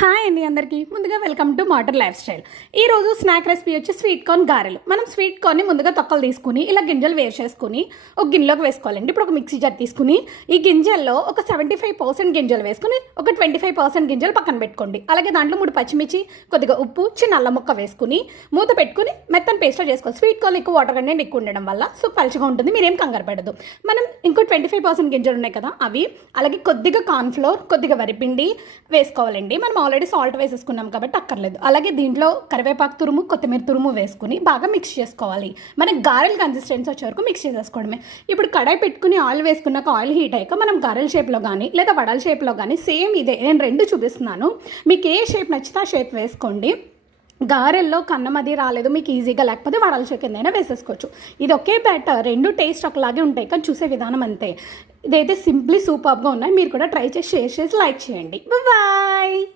Hi అండి అందరికీ ముందుగా welcome to modern life style. ఈరోజు స్నాక్ రెసిపీ వచ్చి స్వీట్ కార్న్ గారెలు. మనం స్వీట్ కార్న్ని ముందుగా తొక్కలు తీసుకుని ఇలా గింజలు వేరు చేసుకుని ఒక గిన్నెలోకి వేసుకోవాలండి. ఇప్పుడు ఒక మిక్సీ జార్ తీసుకుని ఈ గింజల్లో ఒక 75% గింజలు వేసుకుని ఒక 25% గింజలు పక్కన పెట్టుకోండి. అలాగే దాంట్లో 3 పచ్చిమిర్చి, కొద్దిగా ఉప్పు, చిన్న అల్లం ముక్క వేసుకుని మూత పెట్టుకుని మెత్తని పేస్ట్లో చేసుకోవాలి. స్వీట్ కార్న్ ఎక్కువ వాటర్ కంటెంట్ ఎక్కువ ఉండడం వల్ల సో పలుచగా ఉంటుంది, మీరేం కంగారు పడదు. మనం ఇంకో 25% గింజలు ఉన్నాయి కదా అవి, అలాగే కొద్దిగా కార్న్ఫ్లోర్, కొద్దిగా వరిపిండి వేసుకోవాలండి. మనం ఆల్రెడీ సాల్ట్ వేసేసుకున్నాం కాబట్టి అక్కర్లేదు. అలాగే దీంట్లో కరివేపాకు తురుము, కొత్తిమీర తురుము వేసుకుని బాగా మిక్స్ చేసుకోవాలి. మనకి గారెల కన్సిస్టెన్సీ వచ్చే వరకు మిక్స్ చేసేసుకోవడమే. ఇప్పుడు కడాయి పెట్టుకుని ఆయిల్ వేసుకున్నాక ఆయిల్ హీట్ అయ్యాక మనం గారెల షేప్లో కానీ లేదా వడల షేప్లో కానీ సేమ్ ఇదే నేను 2 చూపిస్తున్నాను. మీకు ఏ షేప్ నచ్చితే ఆ షేప్ వేసుకోండి. గారెల్లో కన్నం అది రాలేదు మీకు ఈజీగా, లేకపోతే వడల షేప్ కిందైనా వేసేసుకోవచ్చు. ఇది ఒకే బ్యాటర్, 2 టేస్ట్ ఒకలాగే ఉంటాయి కానీ చూసే విధానం అంతే. ఇదైతే సింప్లీ సూపర్గా ఉన్నాయి. మీరు కూడా ట్రై చేసి షేర్ చేసి లైక్ చేయండి. బాయ్.